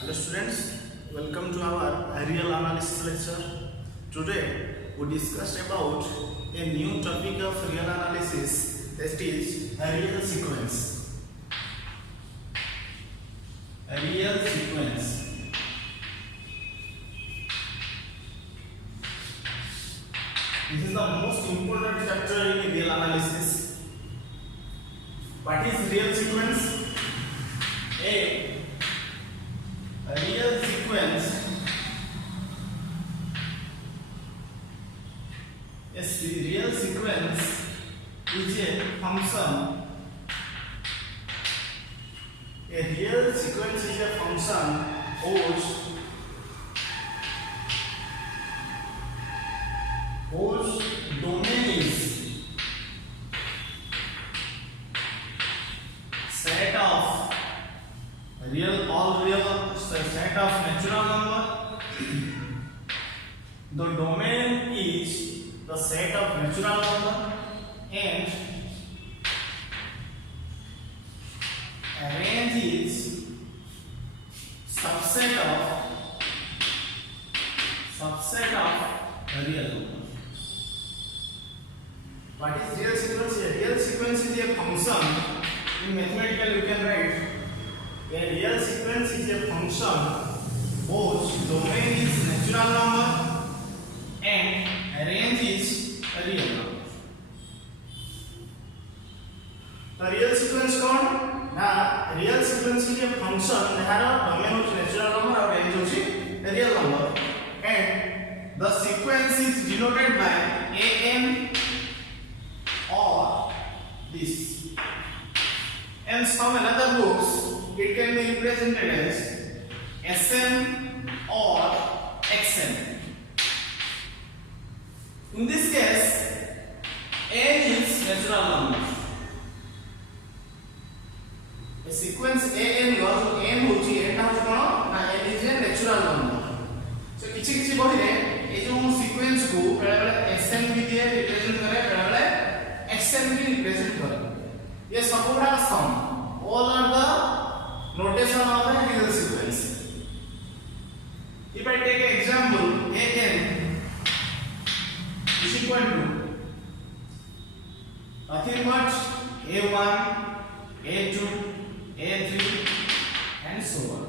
Hello students, welcome to our real analysis lecture. Today we discussed about a new topic of real analysis, that is a real sequence. A real sequence. This is the most important factor in real analysis. What is real sequence? A real sequence real sequence is a function. A real sequence is a function whose domain is set of set of natural number. The domain is the set of natural number and range is subset of real number. What is real sequence? A real sequence is a function. In mathematical you can write a real sequence is a function whose domain is natural number and range is a real number. The real sequence called real sequence is a function that domain is natural number and range is a real number, and the sequence is denoted by an or this. And some another books it can be represented as Sn or Xn. In this case, n is natural number. A sequence an was n होची एटा होची कोन ना n is a natural number. So किछि किछि बहि रे ए जो sequence को बेले बेले Sn भी दिए रिप्रेजेंट करे, बेले बेले Xn भी रिप्रेजेंट करे. ये सब गुड़ा सम. All are the notation of the real sequence. If I take an example, an is equal to nothing but a1, a2, a3 and so on.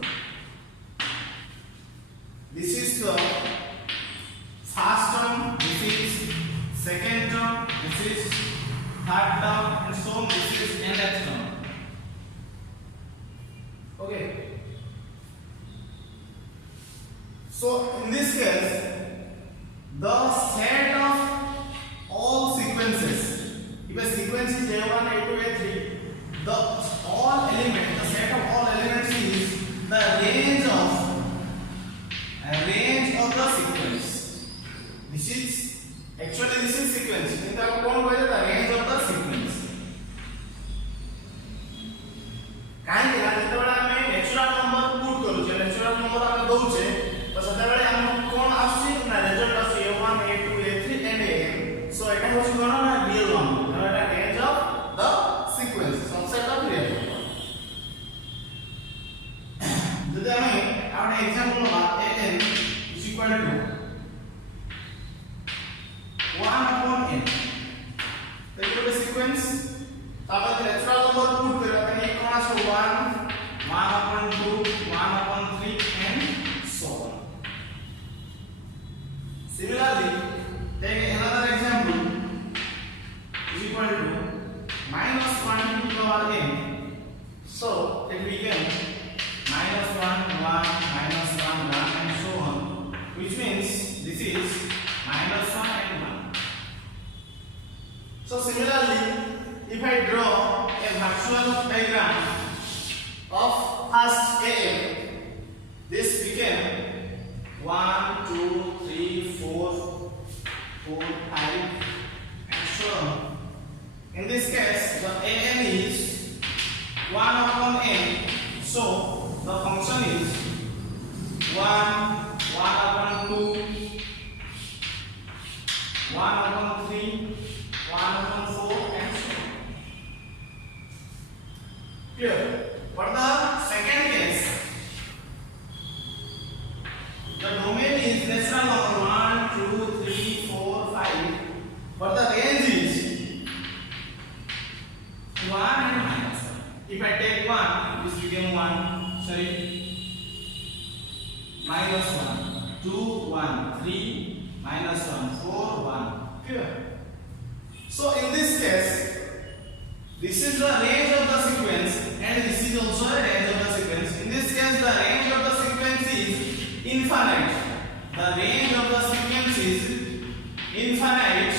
This is the first term, this is second term, this is third term and so on, this is nth term. Okay. So in this case, the set of all sequences, if a sequence is a1, a2, a3, the set of all elements is the range of the sequence. This is sequence. In the range of the sequence. natural number put करूचे, natural number आमे दउचे, तो सदा बेले हम कोन आसी ना result आसी a1, a2, a3 and an. So एटा होची कोन ना real number. Etah range of the sequence, subset of real number. जदि आमे आउने example La an is equal to 1 upon n. तो ये sequence तापर natural number put करा तो ये कोन आसी 1 upon 2, 1 upon 3 and so on. Similarly, take another example is equal to minus 1 to the power n. So it becomes minus 1, 1, minus 1, 1 and so on, which means this is minus 1 and 1. So similarly, if I draw a virtual diagram of first AM, this became 1, 2, 3, 4, 5 and so on. In this case, the AM is 1 upon n. So the function is 1 upon 2, 1 upon 3, 1 upon 4 and so on. Clear? For the second case, If I take 1, this became 1, sorry, minus 1, 2, 1, 3, minus 1, 4, 1. Clear? So in this case, this is the range of the sequence and this is also a range of the sequence. In this case, the range of the sequence is infinite. The range of the sequence is infinite,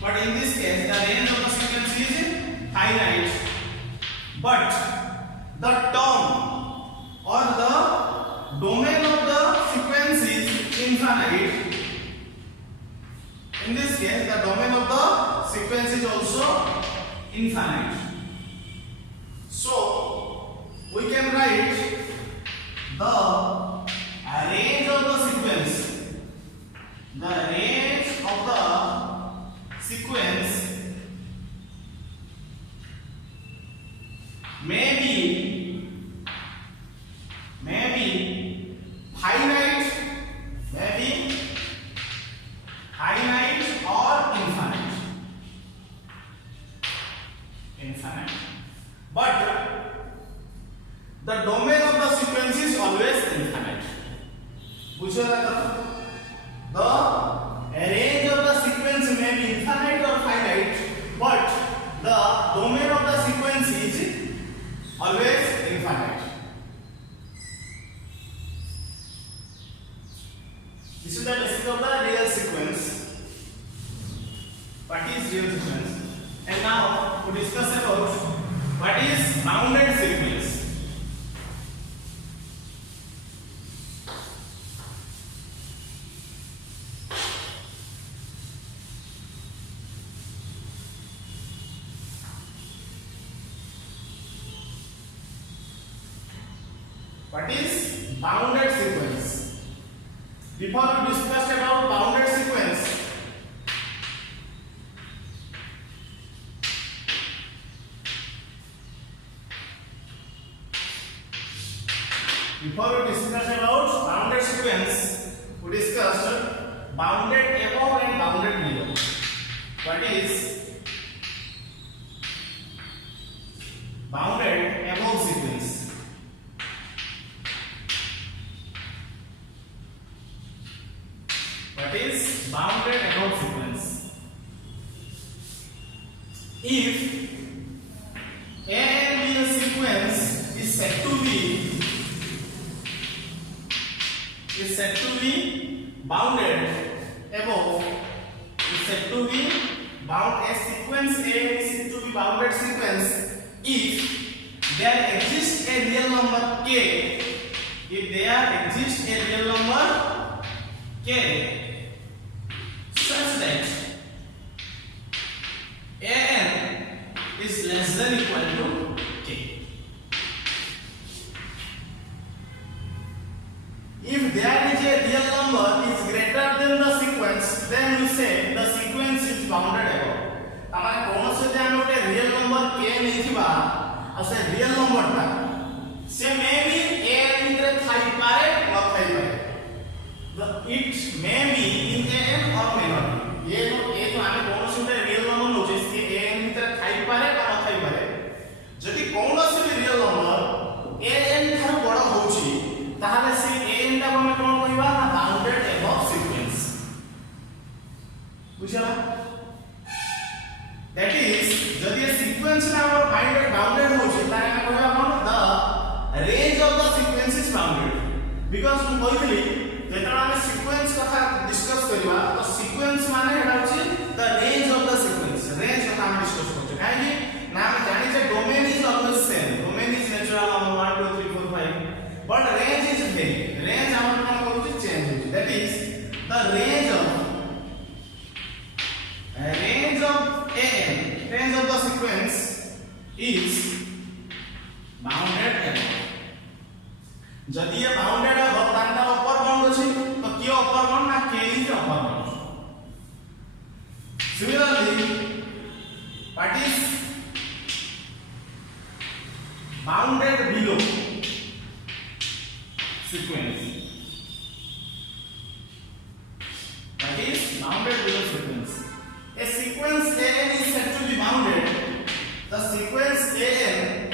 but in this case, the range of the sequence is finite. But the term or the domain of the sequence is infinite. In this case, the domain of the sequence is also infinite. So we can write the range of the sequence. The range of the sequence may be finite, or infinite. But the domain of the sequence is always infinite. The range of the sequence may be infinite or finite, but the domain of the sequence is always infinite. This is the basic of the real sequence. What is real sequence? And now we discuss about what is bounded sequence. What is bounded sequence? Before we discuss about bounded sequence, we discussed bounded above and bounded below. What is bounded above sequence? What is bounded above sequence? If A and B sequence is said to be bounded above, is said to be bound. A sequence A is said to be bounded sequence if there exists a real number k. If there exists a real number k such that an is less than equal to k. If there is a real number is greater than the sequence, then we say the sequence is bounded above. तमारे कौन से जाने उटे real number k नहीं थी बाहर, असे real number था, से may be a इधर थाई पारे और थाई पारे. It may be in an or may not. ये तो आने कौन से उटे real number नोचे इसके a इधर थाई पारे और थाई पारे. जदि कौन से भी real number a n Thar बड़ा होची, ताहले से a n टा हमें कौन कहबा ना bounded above sequence. बुझला? That is, जदि a sequence ना हमर bounded होची, तारे हमें कहबा कौन the range of the sequence is bounded. Because हम कहइली जेतरा हम sequence कथा डिस्कस करबा, तो sequence माने हेडा होची the range of the sequence. Range कथा हम डिस्कस करछे. काहे कि ना हम जानि जे domain is always same. Domain is natural number 1 2 3 4 5. But range is varying. Range हमर कोन करूची change होची. That is the range of range of the sequence is bounded above. जदि ये बाउंडेड है तांता ऊपर बाउंड अछि तो के ऊपर बाउंड ना के is upper bound. Similarly, what is bounded below sequence? That is bounded below sequence. A sequence AN is said to be bounded. The sequence AN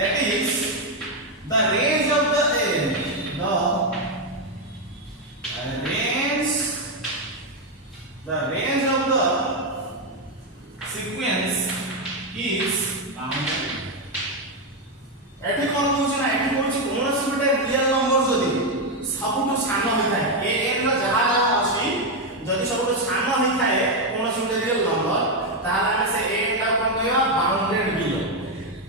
that is the range of the range of the sequence is bounded. एठी कोन कहउछ ना एठी कहउछ कोनोसी गोटे real number जदी सबुटु सान होइताय A N रो जहा जहा अछि जदी सबुटु सान होइताय कोनोसी गोटे रियल नंबर ताहाले हम से ए टा कोन कहबा bounded below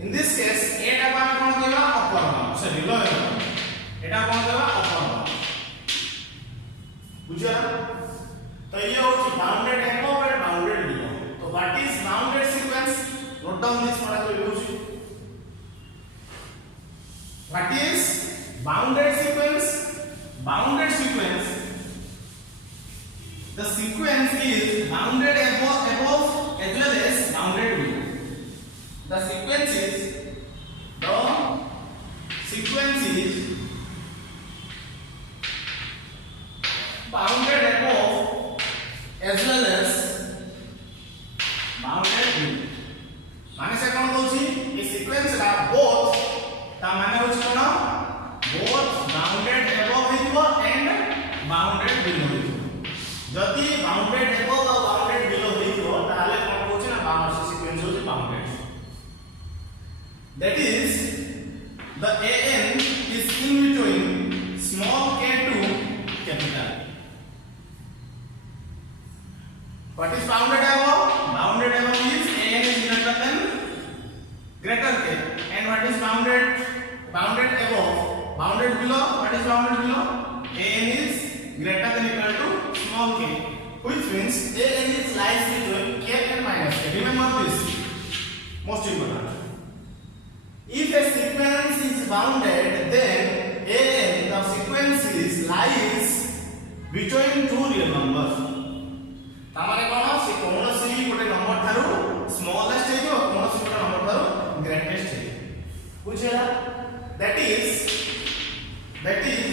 in this case ए टा को हम कोन कहबा अपर बाउंड से बिलो एटा कोन कहबा अपर बाउंड बुझा तो ये होची bounded above and bounded below तो what is bounded sequence note down this for us use What is bounded sequence? Bounded sequence. The sequence is bounded above as well as bounded below. The sequence is bounded above as well as bounded below. माने से कोन कहउची ए sequence ला both ता माने होछ कोन both bounded above हिजो and bounded below हिजो जदी bounded above और बाउंडेड बिलो हिजो ताले कोन होछ ना बाउंडेड सीक्वेंस होछ bounded that is the an is in between small k to capital. What is bounded above? Bounded above is an is greater than greater k. And what is bounded above? Bounded below? What is bounded below? An is greater than equal to small k, which means an is lies between k and minus k. Remember this, most important. If a sequence is bounded, then an the sequence is lies between two real numbers. तामाने कोन से कोनोसी गोटे number Tharu smallest है जो कोनोसी गोटे number Tharu greatest है बुझेला that is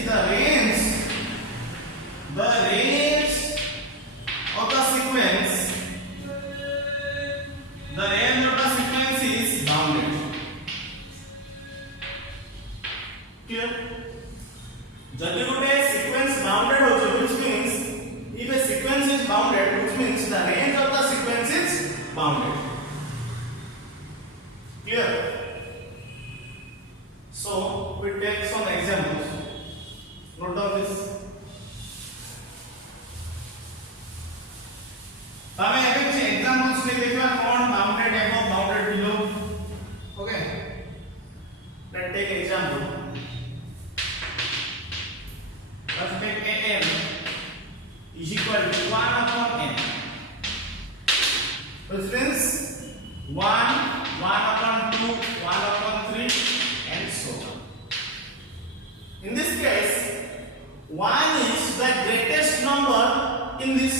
the range of the sequence is bounded. Clear? जदि गोटे sequence bounded हो which means if a sequence is bounded, which means the range of the sequence is bounded. Clear? So we take some examples. Note down this. तमे एबे कुछ examples ले देखबा कोन bounded above bounded below. Okay, let's take example. Let's take an is equal to 1 upon n, which means 1 upon 2 1 upon 3 and so on. In this case 1 is the greatest number in this.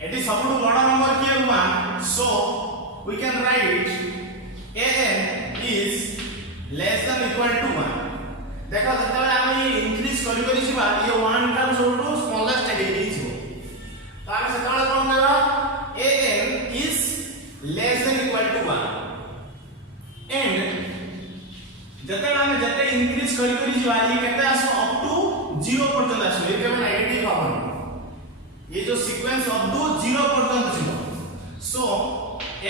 It is सबटु बड़ा number किए 1, so we can write an is less than equal to 1. देखो जतबे हम increase करि करि छिबा ये 1 टा सबटु smallest है हिजो तार सेतबे कोन देबा an is less than equal to 1 and जतबे हम जते इंक्रीज करि करि छिबा ये केते आसो अप टू 0 पर्यंत आसो ये केबे नेगेटिव हबन ये जो सीक्वेंस अप टू 0 पर्यंत छिबो सो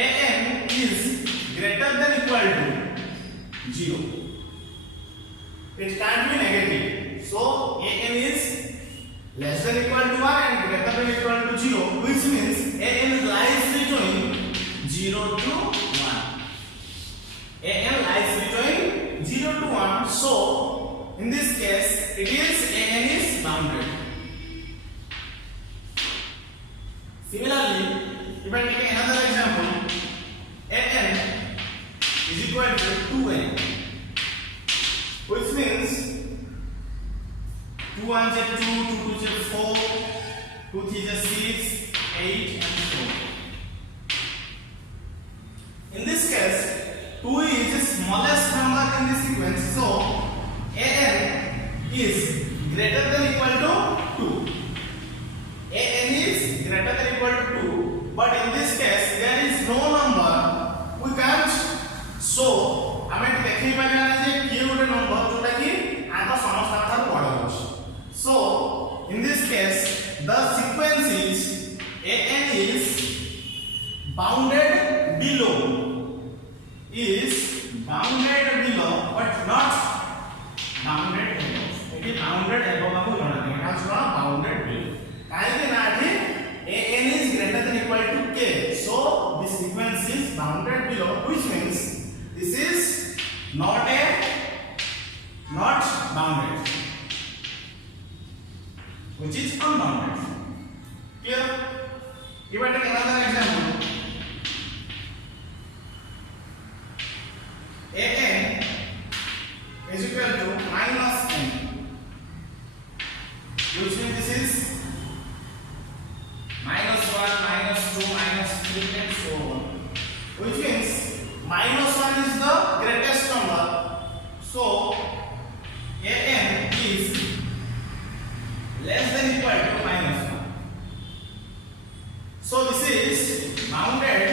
an is greater than equal to 0. It can't be negative. So an is less than equal to 1 and greater than equal to 0, which means an lies between 0 to 1. An lies between 0 to 1. So in this case, it is an is bounded. Similarly, if I take another example, an is equal to 2n. Which means 2 1 is 2, 2 2 is 4, 2 3 is 6, 8 and so on. In this case, 2 is the smallest number in this sequence, so an is greater than equal to 2. An is greater than equal to 2, but in this case there is no number we can't show. I mean is bounded below, but not bounded above. It is bounded above आपको जोड़ना है, यहाँ जोड़ना bounded below. कारण कि ना कि an is greater than equal to k, so this sequence is bounded below, which means this is not bounded, which is unbounded. Clear? Give us another example. An is equal to minus n, which means this is minus 1, minus 2, minus 3 and so on, which means minus 1 is the greatest number, so an is less than equal to minus 1. So this is bounded,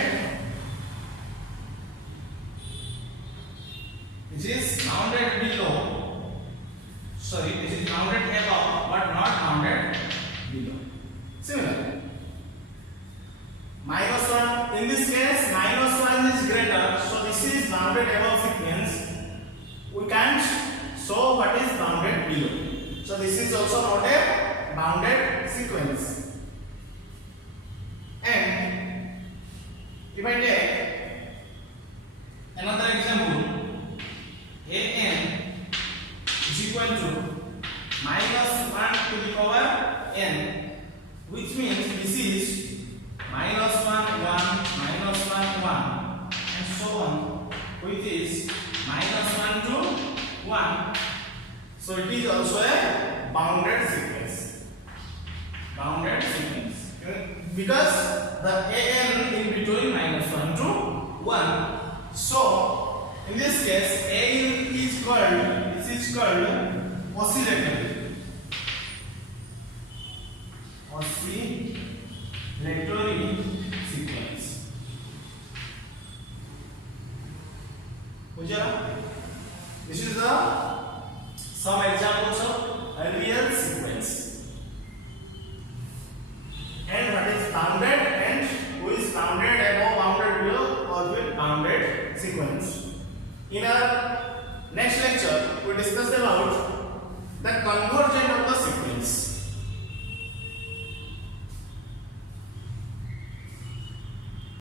this is bounded below, sorry, this is bounded above but not bounded below. Similar, minus 1, in this case minus 1 is greater, so this is bounded above sequence. We can't show what is bounded below, so this is also not a bounded sequence. And if I take another example, an is equal to minus 1 to the power n, which means this is minus 1, 1, minus 1, 1 and so on, which is minus 1 to 1. So it is also a bounded sequence. Bounded sequence. Because the an in between minus 1 to 1. So in this case, an is called oscillatory. Oscillatory sequence. This is some examples of a real sequence. And what is bounded and who is bounded above, bounded below, or with bounded sequence. In our next lecture, we discuss about the convergence of the sequence.